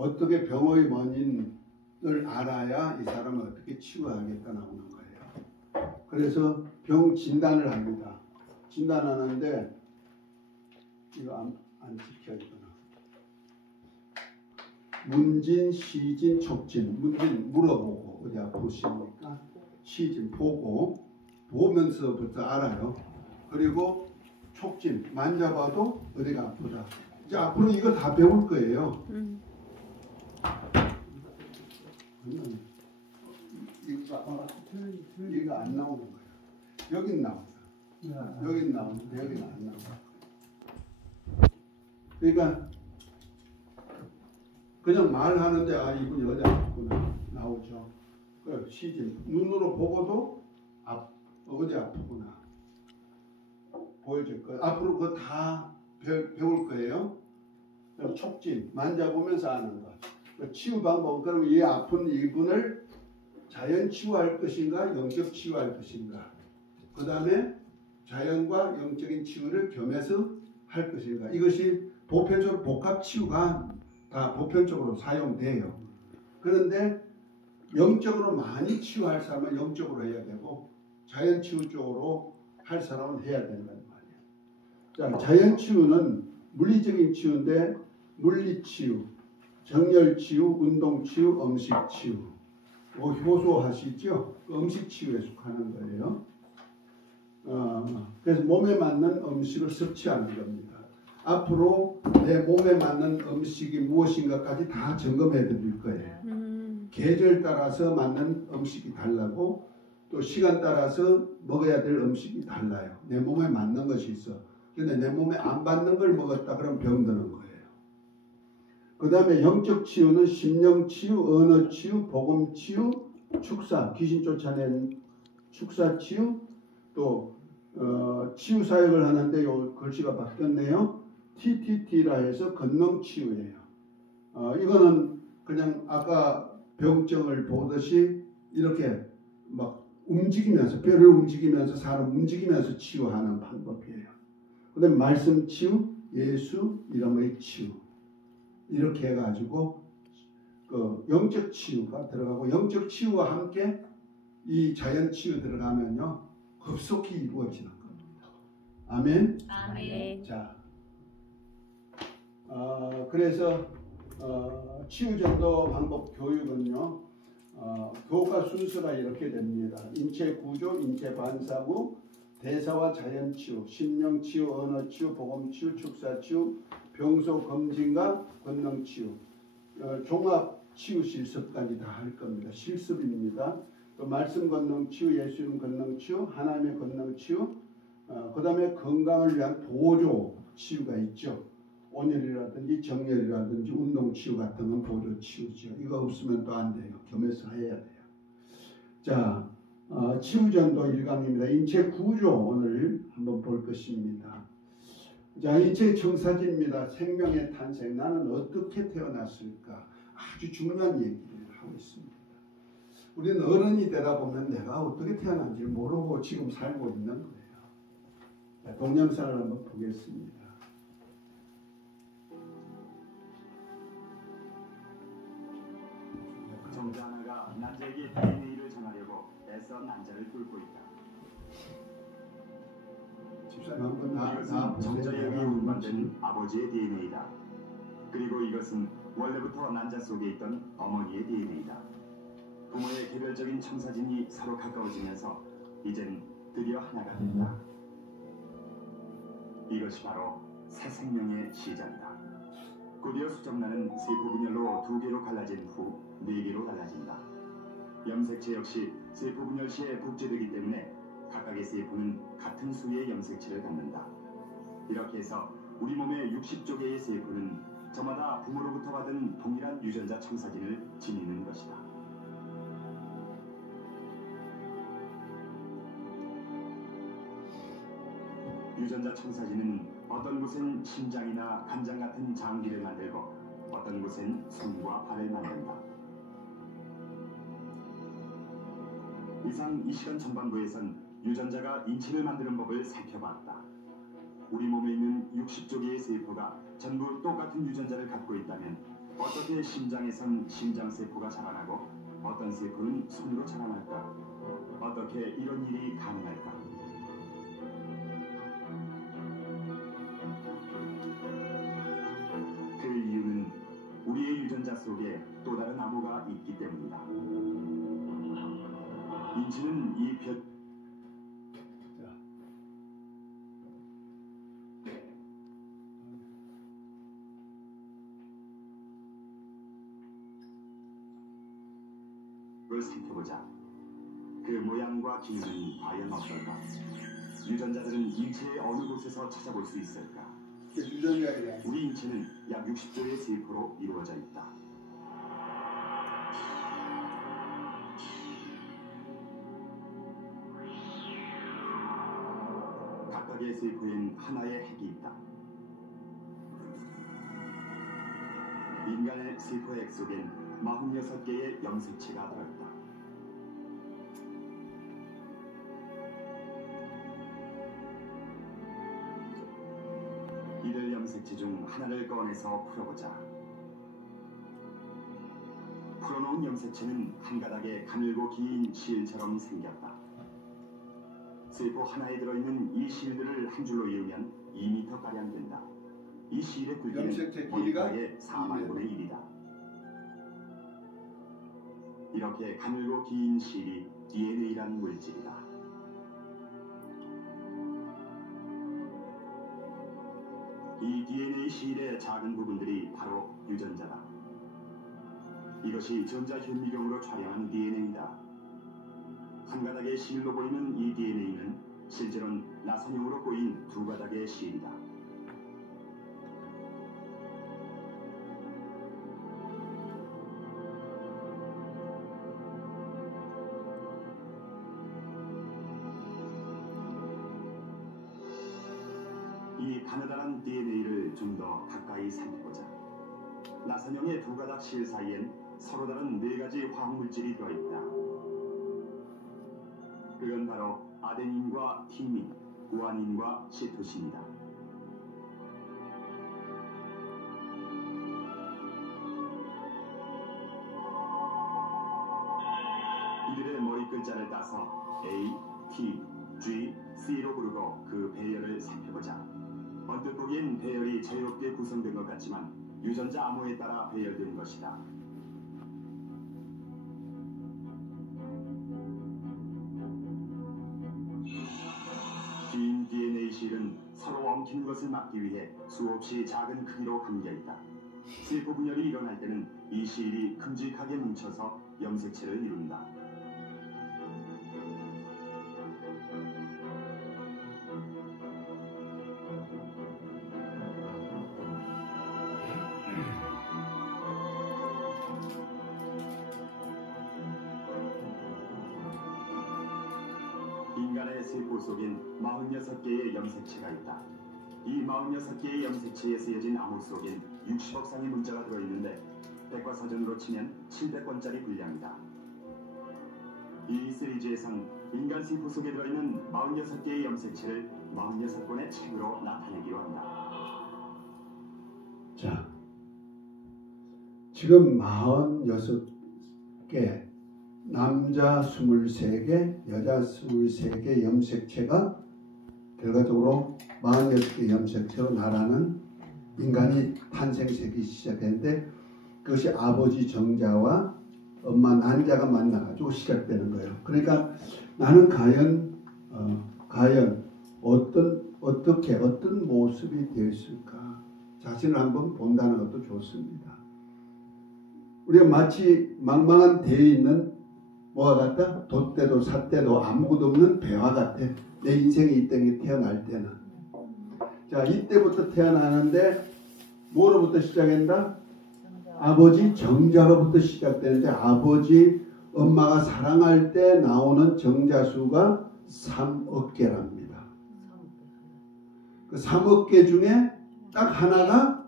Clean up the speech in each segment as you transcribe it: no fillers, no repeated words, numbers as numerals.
어떻게 병의 원인을 알아야 이 사람을 어떻게 치유하겠다 나오는 거예요. 그래서 병 진단을 합니다. 진단하는데 이거 안 지켜 이거는. 문진, 시진, 촉진. 문진 물어보고 어디 아프십니까? 시진 보고 보면서부터 알아요. 그리고 촉진 만져봐도 어디가 아프다. 이제 앞으로 이거 다 배울 거예요. 이거 안 나오는 거예요. 여긴 나와요. 여긴 나오는데 여기는 안 나와요. 그러니까 그냥 말하는데 아 이분이 어디 아프구나 나오죠. 시진 눈으로 보고도 어디 아프구나 보여줄 거예요. 앞으로 그거 다 배울 거예요. 촉진 만져보면서 아는 것. 치유 방법. 그럼 이 아픈 이분을 자연 치유할 것인가 영적 치유할 것인가. 그 다음에 자연과 영적인 치유를 겸해서 할 것인가. 이것이 보편적으로 복합 치유가 다 보편적으로 사용돼요. 그런데 영적으로 많이 치유할 사람은 영적으로 해야 되고 자연 치유 쪽으로 할 사람은 해야 된단 말이에요. 자, 자연 치유는 물리적인 치유인데 물리 치유, 정열 치유, 운동 치유, 음식 치유. 효소하시죠? 음식 치유에 속하는 거예요. 그래서 몸에 맞는 음식을 섭취하는 겁니다. 앞으로 내 몸에 맞는 음식이 무엇인가까지 다 점검해 드릴 거예요. 계절 따라서 맞는 음식이 달라고 또 시간 따라서 먹어야 될 음식이 달라요. 내 몸에 맞는 것이 있어. 근데 내 몸에 안 맞는 걸 먹었다 그러면 병드는 거예요. 그 다음에 영적 치유는 심령 치유, 언어 치유, 복음 치유, 축사, 귀신 쫓아낸 축사 치유, 또 치유 사역을 하는데 요 글씨가 바뀌었네요. TTT라 해서 건능 치유예요. 이거는 그냥 아까 병증을 보듯이 이렇게 막 움직이면서 뼈를 움직이면서 사람 움직이면서 치유하는 방법이에요. 그 다음에 말씀 치유, 예수 이름의 치유 이렇게 해가지고 그 영적 치유가 들어가고 영적 치유와 함께 이 자연 치유 들어가면요 급속히 이루어지는 겁니다. 아멘. 아멘. 자, 그래서 치유전도 방법 교육은요 교과 순서가 이렇게 됩니다. 인체 구조, 인체 반사구, 대사와 자연 치유, 심령 치유, 언어 치유, 복음 치유, 축사 치유, 병소 검진과 권능 치유, 종합 치유 실습까지 다 할 겁니다. 실습입니다. 또 말씀 권능 치유, 예수님 권능 치유, 하나님의 권능 치유, 그 다음에 건강을 위한 보조 치유가 있죠. 온열이라든지 정열이라든지 운동 치유 같은 건 보조 치유죠. 이거 없으면 또 안 돼요. 겸해서 해야 돼요. 자, 치유전도 1강입니다. 인체 구조 오늘 한번 볼 것입니다. 자, 인체 청사진입니다. 생명의 탄생. 나는 어떻게 태어났을까? 아주 중요한 얘기를 하고 있습니다. 우리는 어른이 되다 보면 내가 어떻게 태어난지 모르고 지금 살고 있는 거예요. 자, 동영상을 한번 보겠습니다. 정자 하나가 난자에게 DNA를 전하려고 애써 난자를 뚫고 있다. 집사님 한번 이것은 정자에 의해 운반된 아버지의 DNA다. 그리고 이것은 원래부터 난자 속에 있던 어머니의 DNA다. 부모의 개별적인 청사진이 서로 가까워지면서 이젠 드디어 하나가 된다. 이것이 바로 새 생명의 시작이다. 곧이어 수정란은 세포 분열로 2개로 갈라진 후 4개로 달라진다. 염색체 역시 세포 분열 시에 복제되기 때문에 각각의 세포는 같은 수의 염색체를 갖는다. 이렇게 해서 우리 몸의 60조 개의 세포는 저마다 부모로부터 받은 동일한 유전자 청사진을 지니는 것이다. 유전자 청사진은 어떤 곳엔 심장이나 간장 같은 장기를 만들고 어떤 곳엔 손과 발을 만든다. 이상 이 시간 전반부에선 유전자가 인체를 만드는 법을 살펴봤다. 우리 몸에 있는 60조 개의 세포가 전부 똑같은 유전자를 갖고 있다면 어떻게 심장에선 심장세포가 자라나고 어떤 세포는 손으로 자라날까? 어떻게 이런 일이 가능할까? 그 이유는 우리의 유전자 속에 또 다른 암호가 있기 때문이다. 인지는 이 별... 를 살펴보자. 그 모양과 기능은 과연 어떨까? 유전자들은 인체의 어느 곳에서 찾아볼 수 있을까? 우리 인체는 약 60조의 세포로 이루어져 있다. 각각의 세포엔 하나의 핵이 있다. 인간의 세포 핵 속엔 46개의 염색체가 들어있다. 이들 염색체 중 하나를 꺼내서 풀어보자. 풀어놓은 염색체는 한 가닥의 가늘고 긴 실처럼 생겼다. 세포 하나에 들어있는 이 실들을 한 줄로 이으면 2m가량 된다. 이 실의 굵기는 머리카락의 4만분의 1이다. 이렇게 가늘고 긴 실이 DNA란 물질이다. 이 DNA 실의 작은 부분들이 바로 유전자다. 이것이 전자현미경으로 촬영한 DNA이다. 한 가닥의 실로 보이는 이 DNA는 실제로는 나선형으로 꼬인 두 가닥의 실이다. 이 가느다란 DNA를 좀 더 가까이 살펴보자. 나선형의 두 가닥 실 사이엔 서로 다른 네 가지 화학물질이 들어있다. 그건 바로 아데닌과 티민, 구아닌과 시토신이다. 이들의 머리 글자를 따서 A, T, G, C로 부르고 그 배열을 살펴보자. 언뜻 보기엔 배열이 자유롭게 구성된 것 같지만 유전자 암호에 따라 배열된 것이다. 긴 DNA 실은 서로 엉키는 것을 막기 위해 수없이 작은 크기로 감겨있다. 세포 분열이 일어날 때는 이 실이 큼직하게 뭉쳐서 염색체를 이룬다. 인간의 세포 속엔 46개의 염색체가 있다. 이 46개의 염색체에 쓰여진 암호 속엔 60억 상의 문자가 들어있는데 백과사전으로 치면 700권짜리 분량이다. 이 시리즈에선 인간 세포 속에 들어있는 46개의 염색체를 46권의 책으로 나타내기로 한다. 자, 지금 46개, 남자 23개, 여자 23개 염색체가 결과적으로 46개 염색체로 나라는 인간이 탄생되기 시작했는데, 그것이 아버지 정자와 엄마 난자가 만나가지고 시작되는 거예요. 그러니까 나는 과연 어떤 모습이 되었을까 자신을 한번 본다는 것도 좋습니다. 우리가 마치 망망한 대에 있는 뭐와 같다? 돛대도 삿대도 아무것도 없는 배와 같아. 내 인생이 이 땅에 태어날 때는. 자, 이때부터 태어나는데 뭐로부터 시작한다? 아버지 정자로부터 시작되는데, 아버지 엄마가 사랑할 때 나오는 정자수가 3억 개랍니다. 그 3억 개 중에 딱 하나가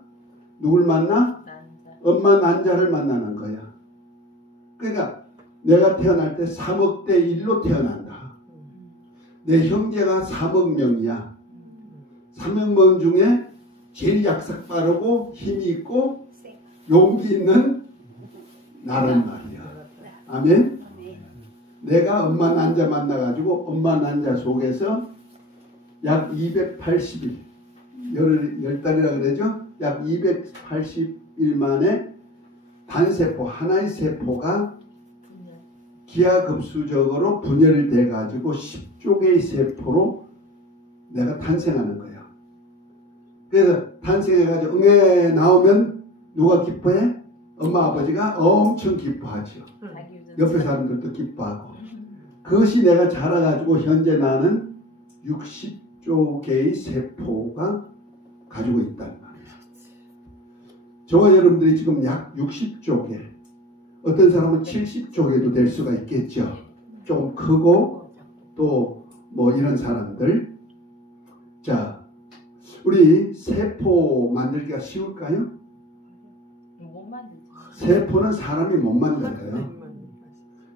누굴 만나? 엄마 난자를 만나는 거야. 그러니까 내가 태어날 때 3억 대 1로 태어난다. 내 형제가 3억 명이야. 3억 명 중에 제일 약삭 빠르고 힘이 있고 용기 있는 나란 말이야. 아멘. 내가 엄마 난자 만나가지고 엄마 난자 속에서 약 280일, 열 달이라 그러죠? 약 280일 만에 단세포, 하나의 세포가 기하급수적으로 분열돼 가지고 10조 개의 세포로 내가 탄생하는 거예요. 그래서 탄생해가지고 응애 나오면 누가 기뻐해? 엄마 아버지가 엄청 기뻐하죠. 옆에 사람들도 기뻐하고. 그것이 내가 자라가지고 현재 나는 60조 개의 세포가 가지고 있단 말이에요. 저와 여러분들이 지금 약 60조 개, 어떤 사람은 70조 개도 될 수가 있겠죠. 좀 크고 또 뭐 이런 사람들. 자, 우리 세포 만들기가 쉬울까요? 못 만들죠. 세포는 사람이 못 만들어요.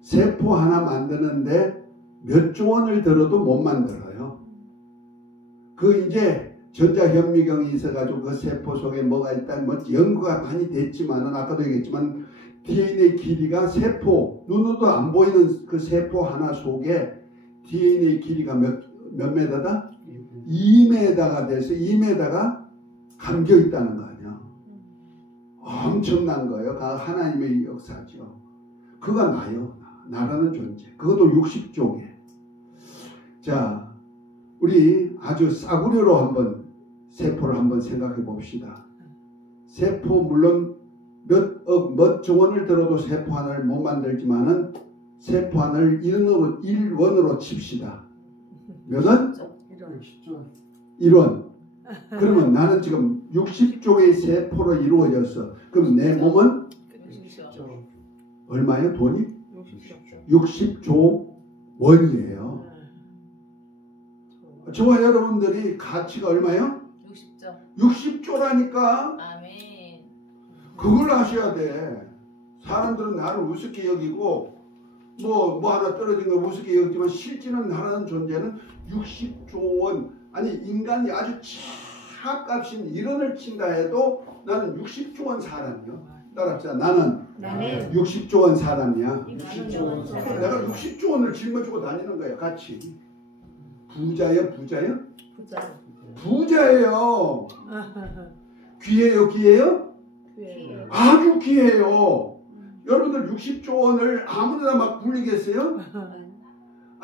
세포 하나 만드는데 몇 조 원을 들어도 못 만들어요. 그 이제 전자현미경이 있어가지고 그 세포 속에 뭐가 있다, 뭐 연구가 많이 됐지만은 아까도 얘기했지만 DNA 길이가 세포, 눈으로도 안 보이는 그 세포 하나 속에 DNA 길이가 몇 메다다? 2m가 돼서 2m가 감겨 있다는 거 아니야. 엄청난 거예요. 하나님의 역사죠. 그가 나요. 나라는 존재. 그것도 60조 개. 자, 우리 아주 싸구려로 한번 세포를 한번 생각해 봅시다. 세포 물론 몇 조 원을 들어도 세포 하나를 못 만들지만은 세포 하나를 1원으로 칩시다. 몇 원? 1원. 그러면 나는 지금 60조 개의 세포로 이루어졌어. 그럼 내 몸은 얼마예요? 돈이? 60조 원이에요. 저와 여러분들이 가치가 얼마예요? 60조라니까. 아멘. 그걸 아셔야 돼. 사람들은 나를 우습게 여기고 뭐 하나 떨어진 거 우습게 여기지만 실제는 나라는 존재는 60조 원. 아니 인간이 아주 차값인 1원을 친다 해도 나는 60조 원 사람이요. 따라합시다. 나는 60조 원 사람이야. 60조 원 사람. 내가 60조 원을 짊어지고 다니는 거예요. 같이. 부자예요? 부자예요? 부자예요. 귀해요? 귀해요? 아주 귀해요. 여러분들 60조 원을 아무데나 막 굴리겠어요?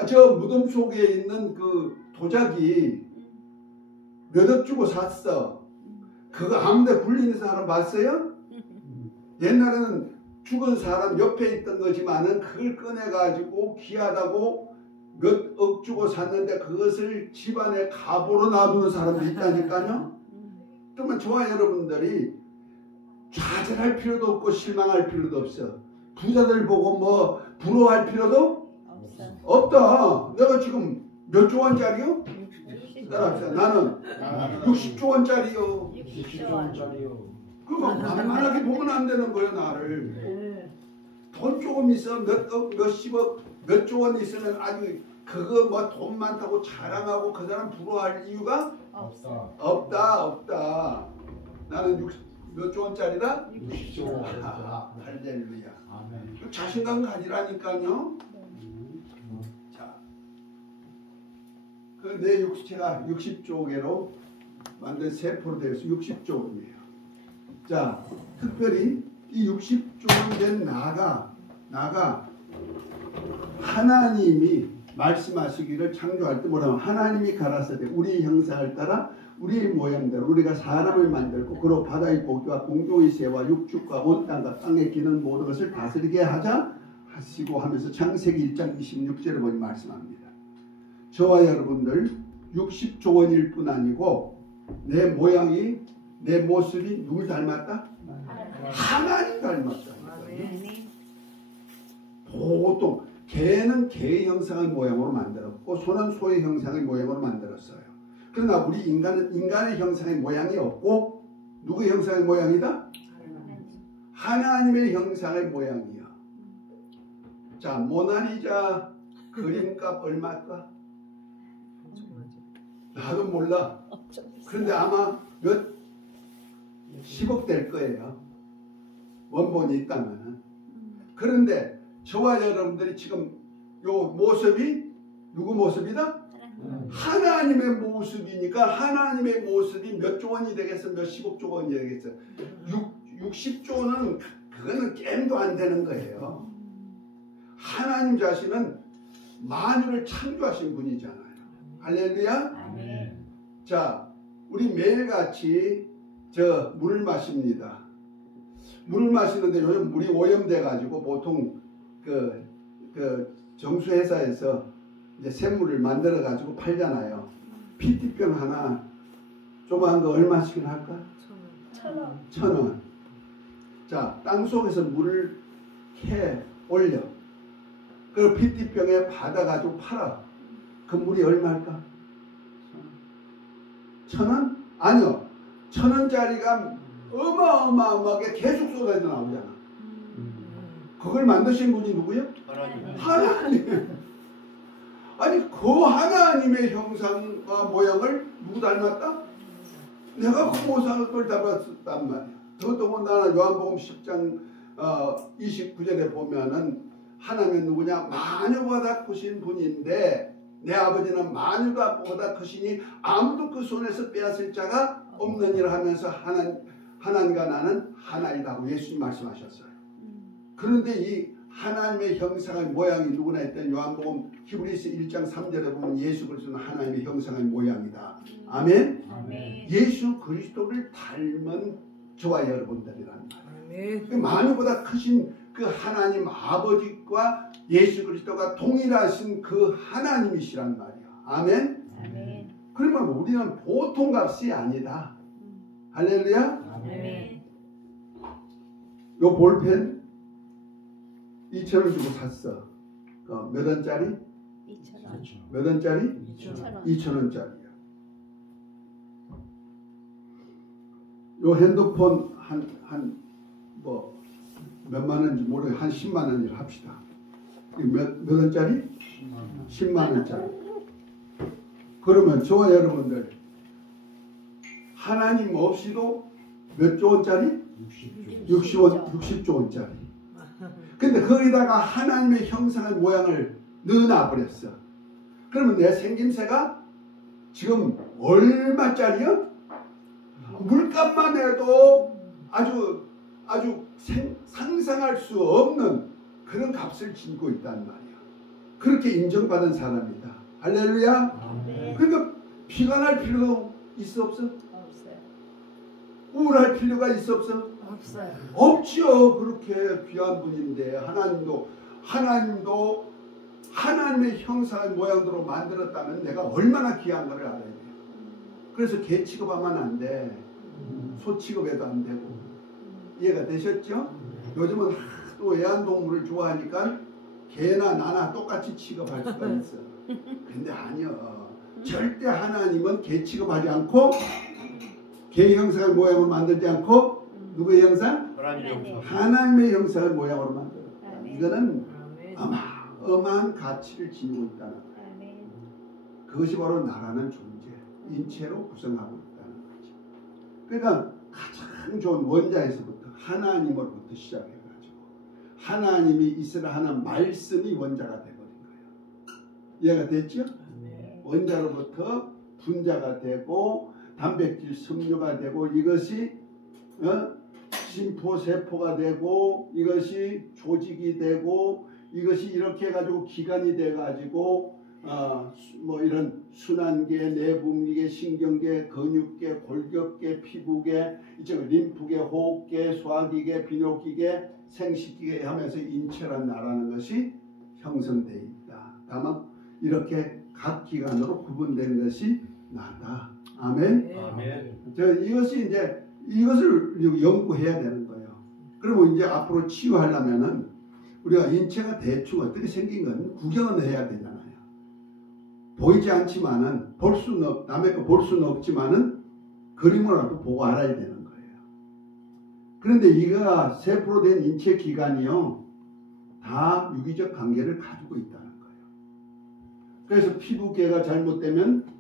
저 무덤 속에 있는 그 도자기 몇 억 주고 샀어. 그거 아무데 굴리는 사람 봤어요? 옛날에는 죽은 사람 옆에 있던 거지만은 그걸 꺼내가지고 귀하다고 몇 억 주고 샀는데 그것을 집안에 갑오로 놔두는 사람도 있다니까요. 그러면 저와 여러분들이 좌절할 필요도 없고 실망할 필요도 없어. 부자들 보고 뭐 부러워할 필요도 없다. 내가 지금 몇 조 원짜리요? 따라합시다. 나는 60조 원짜리요. 60조 원짜리요. 그거 만만하게 보면 안 되는 거예요, 나를. 돈 조금 있어, 몇 억, 몇십억, 몇 조 원 있으면 아주 그거 뭐 돈 많다고 자랑하고 그 사람 부러워할 이유가 없다. 나는 몇 조 원짜리다? 60조 원. 할렐루야. 아멘. 자신감 가지라니까요. 자, 그 내 육체가 60조 개로 만든 세포로 되어서 60조 원이에요. 자, 특별히 이 60조 된 나가 하나님이 말씀하시기를 창조할 때 뭐라고 하나님이 가라사대 우리 형상을 따라 우리의 모양대로 우리가 사람을 만들고 그로 바다의 고기와 공중의 새와 육축과 온 땅과 땅에 기는 모든 것을 다스리게 하자 하시고 하면서 창세기 1장 26절에 보니 말씀합니다. 저와 여러분들 60조 원일 뿐 아니고 내 모양이 내 모습이 누굴 닮았다? 하나님 닮았다. 보통 개는 개의 형상의 모양으로 만들었고 소는 소의 형상의 모양으로 만들었어요. 그러나 우리 인간은 인간의 형상의 모양이 없고 누구의 형상의 모양이다? 하나님의 형상의 모양이야. 자, 모나리자 그림값 얼마일까? 나도 몰라. 그런데 아마 몇 10억 될 거예요. 원본이 있다면. 그런데 저와 여러분들이 지금 요 모습이 누구 모습이다? 하나님의 모습이니까 하나님의 모습이 몇 조 원이 되겠어? 몇십억 원이 되겠어? 60조는 그거는 게임도 안 되는 거예요. 하나님 자신은 만유를 창조하신 분이잖아요. 할렐루야. 아멘. 자, 우리 매일같이 저 물을 마십니다. 물을 마시는데 요즘 물이 오염돼 가지고 보통 그 정수회사에서 이제 샘물을 만들어 가지고 팔잖아요. PT병 하나 조그만 거 얼마씩 할까? 1,000원. 1,000원. 자, 땅 속에서 물을 캐 올려. 그리고 PT병에 받아 가지고 팔아. 그 물이 얼마일까? 1,000원? 아니요. 1,000원짜리가 어마어마하게 계속 쏟아져 나오잖아. 그걸 만드신 분이 누구요? 하나님. 아니 그 하나님의 형상과 모양을 누구 닮았다? 내가 그 모습을 닮았단 말이야. 더더군다나 요한복음 10장 29절에 보면은 하나님은 누구냐? 만유보다 크신 분인데 내 아버지는 만유보다 크시니 아무도 그 손에서 빼앗을 자가 없느니라 하면서 하나님과 나는 하나이다고 예수님 말씀하셨어요. 그런데 이 하나님의 형상의 모양이 누구나 했던 요한복음 히브리서 1장 3절에 보면 예수 그리스도는 하나님의 형상의 모양이다. 아멘. 아멘. 예수 그리스도를 닮은 저와 여러분들이란 말이에요. 아멘. 만유보다 크신 그 하나님 아버지과 예수 그리스도가 동일하신 그 하나님이시란 말이야. 아멘. 아멘. 그러면 우리는 보통 값이 아니다. 할렐루야. 아멘. 요 볼펜 2,000원 주고 샀어. 몇 원짜리? 2,000원. 몇 원짜리? 2,000원. 2,000원짜리야. 요 핸드폰 뭐 몇만 원인지 모르겠 한 10만 원이라 합시다. 몇 원짜리? 10만 원짜리. 그러면 저와 여러분들 하나님 없이도 몇 조 원짜리? 60조 원짜리. 근데 거기다가 하나님의 형상의 모양을 넣어놔 버렸어. 그러면 내 생김새가 지금 얼마짜리야? 물값만 해도 아주 상상할 수 없는 그런 값을 지니고 있단 말이야. 그렇게 인정받은 사람이다. 할렐루야. 네. 그러니까 비관할 필요가 있어 없어? 없어요. 우울할 필요가 있어 없어? 없어요. 없지요. 그렇게 귀한 분인데 하나님도 하나님의 형상의 모양대로 만들었다면 내가 얼마나 귀한 것을 알아야 돼요. 그래서 개 취급하면 안 돼. 소 취급해도 안 되고. 이해가 되셨죠? 요즘은 하도 애완동물을 좋아하니까 개나 나나 똑같이 취급할 수가 있어. 근데 아니요. 절대 하나님은 개 취급하지 않고 개 형상의 모양으로 만들지 않고 누구의 형상? 하나님의 형상의 모양으로 만들어. 아멘. 이거는 아멘. 어마어마한 가치를 지니고 있다는 거예요. 아멘. 그것이 바로 나라는 존재, 인체로 구성하고 있다는 거죠. 그러니까 가장 좋은 원자에서부터 하나님으로부터 시작해가지고 하나님이 있으라 하는 말씀이 원자가 되버린 거예요. 이해가 됐죠? 네. 원자로부터 분자가 되고 단백질 섬유가 되고 이것이 심포세포가 되고 이것이 조직이 되고 이것이 이렇게 해가지고 기관이 돼가지고 뭐 이런 순환계, 내분비계, 신경계, 근육계, 골격계, 피부계, 이쪽 림프계, 호흡계, 소화기계, 비뇨기계, 생식기계 하면서 인체란 나라는 것이 형성되어 있다. 다만 이렇게 각 기관으로 구분된 것이 나다. 아멘. 아멘. 이것을 연구해야 되는 거예요. 그리고 이제 앞으로 치유하려면은 우리가 인체가 대충 어떻게 생긴 건 구경은 해야 되잖아요. 보이지 않지만은 남의 거 볼 수는 없지만은 그림으로라도 보고 알아야 되는 거예요. 그런데 이가 세포로 된 인체 기관이요 다 유기적 관계를 가지고 있다는 거예요. 그래서 피부계가 잘못되면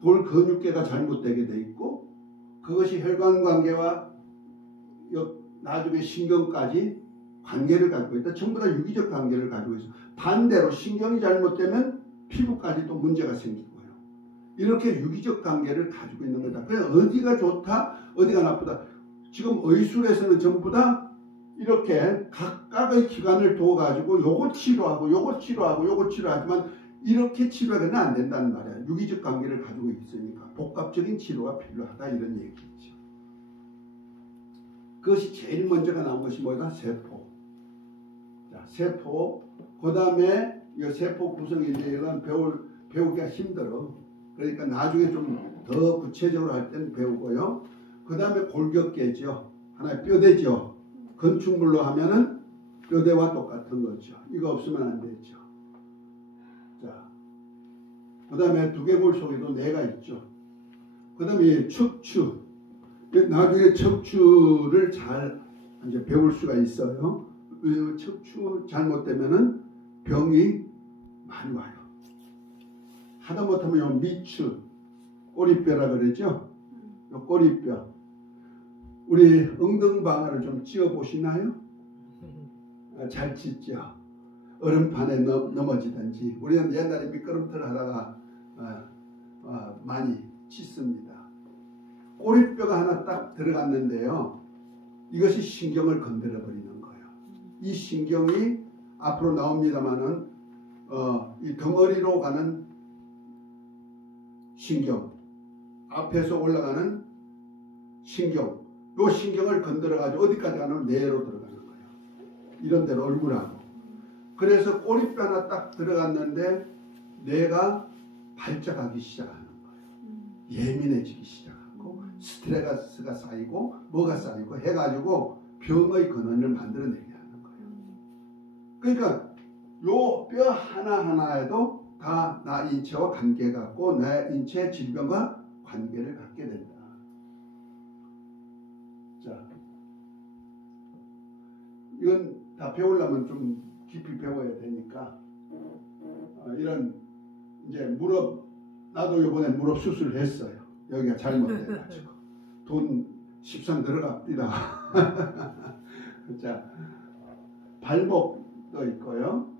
근육계가 잘못되게 돼 있고 그것이 혈관 관계와 나중에 신경까지 관계를 가지고 있다. 전부 다 유기적 관계를 가지고 있어. 반대로 신경이 잘못되면 피부까지도 문제가 생기고요. 이렇게 유기적 관계를 가지고 있는 거다. 그래서 어디가 좋다, 어디가 나쁘다. 지금 의술에서는 전부 다 이렇게 각각의 기관을 둬가지고 요거 치료하고 요거 치료하고 요거 치료하지만 이렇게 치료하기는 안 된다는 말이야. 유기적 관계를 가지고 있으니까 복합적인 치료가 필요하다 이런 얘기죠. 그것이 제일 먼저가 나온 것이 뭐다? 세포. 자, 세포. 그 다음에 이 세포 구성에 대해서는 배우기가 힘들어. 그러니까 나중에 좀 더 구체적으로 할 때는 배우고요. 그 다음에 골격계죠. 하나의 뼈대죠. 건축물로 하면은 뼈대와 똑같은 거죠. 이거 없으면 안 되죠. 자, 그 다음에 두개골 속에도 뇌가 있죠. 그 다음에 척추. 나중에 척추를 잘 이제 배울 수가 있어요. 척추 잘못되면은 병이 많이 와요. 하다 못하면 요 밑추, 꼬리뼈라 그러죠. 요 꼬리뼈. 우리 엉덩방아를 좀 찧어 보시나요? 잘 찢죠. 얼음판에 넘어지든지. 우리는 옛날에 미끄럼틀 하다가 많이 찢습니다. 꼬리뼈가 하나 딱 들어갔는데요. 이것이 신경을 건드려 버리는 거예요. 이 신경이 앞으로 나옵니다만은 이 덩어리로 가는 신경, 앞에서 올라가는 신경, 요 신경을 건드려 가지고 어디까지 가면 뇌로 들어가는 거예요. 이런 데로 얼굴하고. 그래서 꼬리뼈 하나 딱 들어갔는데 뇌가 발작하기 시작하는 거예요. 예민해지기 시작하고 스트레스가 쌓이고 뭐가 쌓이고 해가지고 병의 근원을 만들어내게 하는 거예요. 그러니까 요 뼈 하나하나에도 다 나 인체와 관계가 갖고 내 인체 질병과 관계를 갖게 된다. 자, 이건 다 배우려면 좀 깊이 배워야 되니까 이런 이제 무릎, 나도 이번에 무릎 수술을 했어요. 여기가 잘못돼가지고 돈 10상 들어갑니다. 자, 발목도 있고요.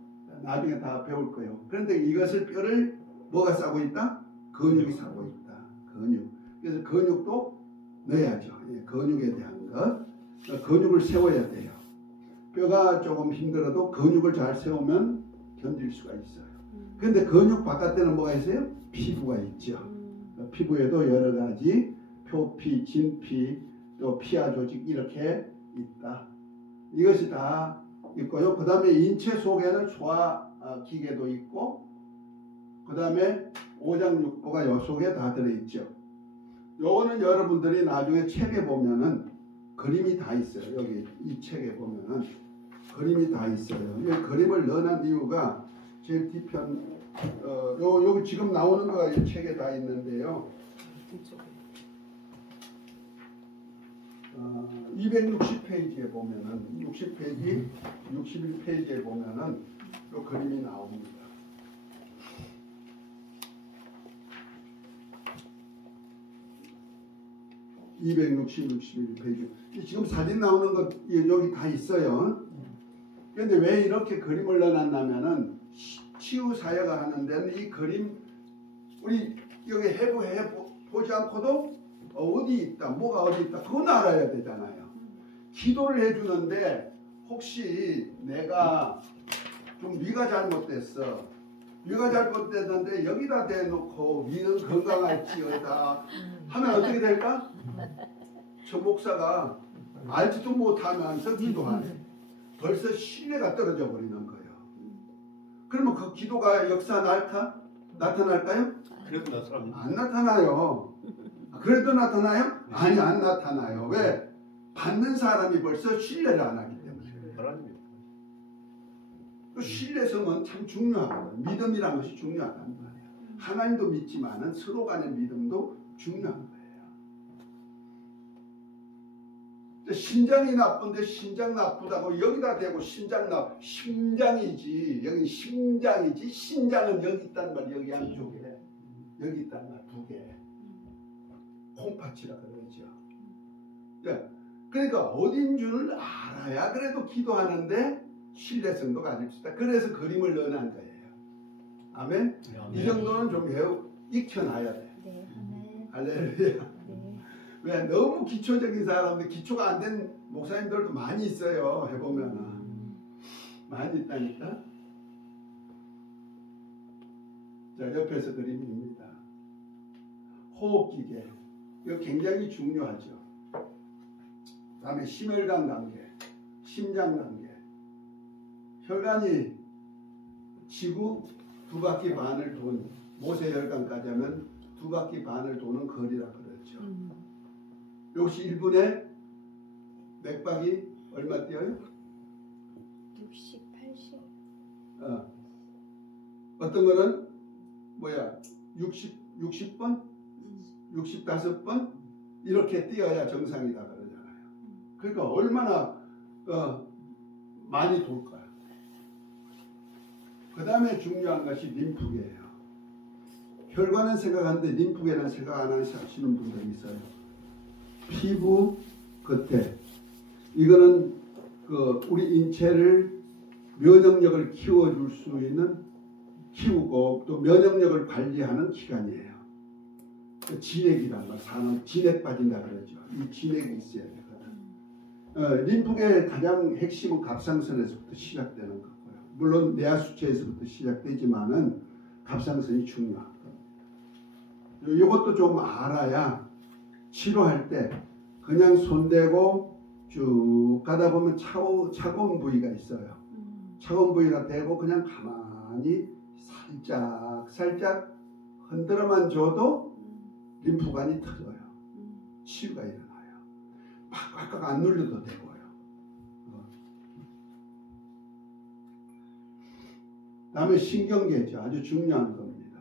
나중에 다 배울 거예요. 그런데 이것을 뼈를 뭐가 싸고 있다? 근육이 싸고 있다. 근육. 그래서 근육도 넣어야죠. 예, 근육에 대한 것. 근육을 세워야 돼요. 뼈가 조금 힘들어도 근육을 잘 세우면 견딜 수가 있어요. 그런데 근육 바깥에는 뭐가 있어요? 피부가 있죠. 피부에도 여러 가지 표피, 진피, 또 피하 조직 이렇게 있다. 이것이 다 있고요. 그 다음에 인체 속에는 소화 기계도 있고, 그 다음에 오장육부가 요 속에 다 들어있죠. 요거는 여러분들이 나중에 책에 보면은 그림이 다 있어요. 여기 이 책에 보면은 그림이 다 있어요. 이 그림을 넣어놓은 이유가 제일 뒤편 여기 지금 나오는 거가 이 책에 다 있는데요. 260페이지에 보면은 60페이지, 61페이지에 보면은 이 그림이 나옵니다. (260, 61페이지) 지금 사진 나오는 것 여기 다 있어요. 그런데 왜 이렇게 그림을 넣어놨냐면은 치유 사역을 하는 데는 이 그림 우리 여기 해보지 않고도 어디 있다, 뭐가 어디 있다, 그건 알아야 되잖아요. 기도를 해주는데 혹시 내가 좀 위가 잘못됐어. 위가 잘못됐는데 여기다 대놓고 위는 건강할지어다 하면 어떻게 될까? 저 목사가 알지도 못하면서 기도하네. 벌써 신뢰가 떨어져 버리는 거예요. 그러면 그 기도가 나타날까요? 그래도 나타납니다. 안 나타나요. 그래도 나타나요? 아니, 안 나타나요. 왜? 받는 사람이 벌써 신뢰를 안 하기 때문에. 그 신뢰성은 참 중요하거든요. 믿음이라는 것이 중요하단 말이에요. 하나님도 믿지만은 서로 간의 믿음도 중요한 거예요. 신장이 나쁜데 신장 나쁘다고 여기다 대고 심장이지. 여기 심장이지. 신장은 여기 있단 말이에요. 여기 양쪽에. 여기 있단 말 두 개. 콩팥이라 그러죠. 그러니까 어딘 줄을 알아야 그래도 기도하는데 신뢰성도 가질 수 있다. 그래서 그림을 넣어놓은 거예요. 아멘? 이 정도는 좀 익혀놔야 돼. 네. 아멘. 할렐루야. 네. 왜 너무 기초적인 사람들, 기초가 안 된 목사님들도 많이 있어요. 해보면은 많이 있다니까. 자, 옆에서 그림입니다. 호흡기계. 이거 굉장히 중요하죠. 다음에 심혈관 관계, 심장 관계. 혈관이 지구 2바퀴 반을 도는, 모세혈관까지 하면 2바퀴 반을 도는 거리라 그러죠. 역시 1분에 맥박이 얼마 뛰어요? 60, 80. 어떤 거는 뭐야? 60번? 65번? 이렇게 뛰어야 정상이다 그러잖아요. 그러니까 얼마나 많이 돌 거야. 그 다음에 중요한 것이 림프계예요. 혈관은 생각하는데 림프계는 생각 안 하시는 분들이 있어요. 피부 겉에 이거는 우리 인체를 면역력을 키워줄 수 있는, 키우고 또 면역력을 관리하는 기관이에요. 진액이란 말, 사람 진액 빠진다 그러죠. 이 진액이 있어야 되거든. 림프계의 가장 핵심은 갑상선에서부터 시작되는 거고요. 물론 내하수체에서부터 시작되지만은 갑상선이 중요한 겁니다. 이것도 좀 알아야 치료할 때 그냥 손대고 쭉 가다 보면 차가운 부위가 있어요. 차가운 부위가 되고 그냥 가만히 살짝 흔들어만 줘도 림프관이 터져요. 치유가 일어나요. 막 안 눌러도 되고요. 다음에 신경계죠. 아주 중요한 겁니다.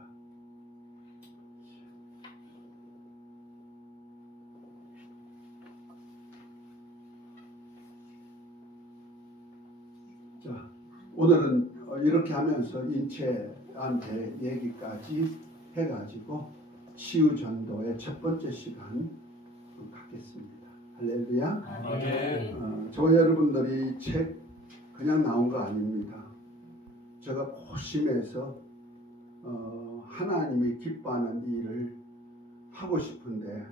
자, 오늘은 이렇게 하면서 인체한테 얘기까지 해가지고 치유 전도의 첫 번째 시간 갖겠습니다. 할렐루야. 아멘. 저와 여러분들이 책 그냥 나온 거 아닙니다. 제가 고심해서 하나님이 기뻐하는 일을 하고 싶은데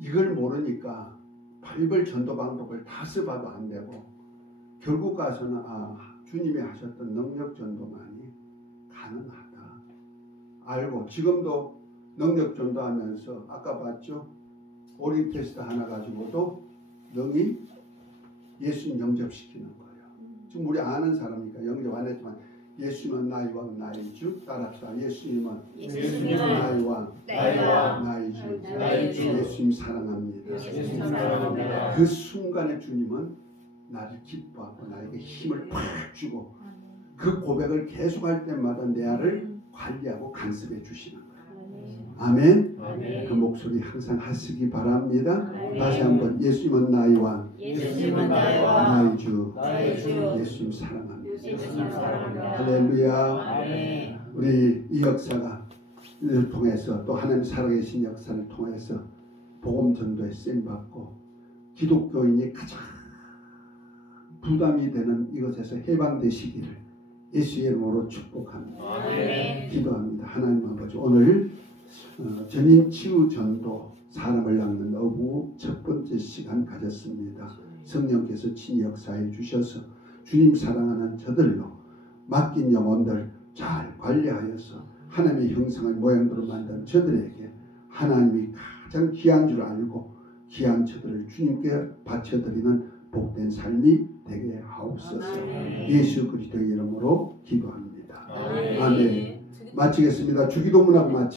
이걸 모르니까 바이블 전도 방법을 다 써봐도 안 되고 결국 가서는 주님이 하셨던 능력 전도만이 가능하다 알고, 지금도 능력 전도하면서 아까 봤죠? 오링 테스트 하나 가지고도 능히 예수님 영접시키는 거예요. 지금 우리 아는 사람이니까 영접 안 했지만 예수님은 나의 왕 나의 주, 따라합시다. 예수님은 나의 왕 나의 주, 예수님 사랑합니다. 그 순간에 주님은 나를 기뻐하고 나에게 힘을 팍 주고 그 고백을 계속할 때마다 내 안을 관리하고 간섭해 주시는 거예요. 아멘. 그 목소리 항상 하시기 바랍니다. 다시 한번 예수님은 나의 왕 나의 주, 예수님 사랑합니다. 할렐루야. 우리 이 역사가 를 통해서 또 하나님 살아계신 역사를 통해서 복음 전도에 쓰임 받고 기독교인이 가장 부담이 되는 이것에서 해방되시기를 예수의 이름으로 축복합니다. 기도합니다. 하나님 아버지, 오늘 전인 치유 전도 사람을 낚는 어부 첫 번째 시간 가졌습니다. 성령께서 친히 역사해 주셔서 주님 사랑하는 저들로 맡긴 영혼들 잘 관리하여서 하나님의 형상의 모양대로 만든 저들에게 하나님이 가장 귀한 줄 알고 귀한 저들을 주님께 바쳐드리는 복된 삶이 되게 하옵소서. 예수 그리스도의 이름으로 기도합니다. 아멘. 마치겠습니다. 주기도문하고 마치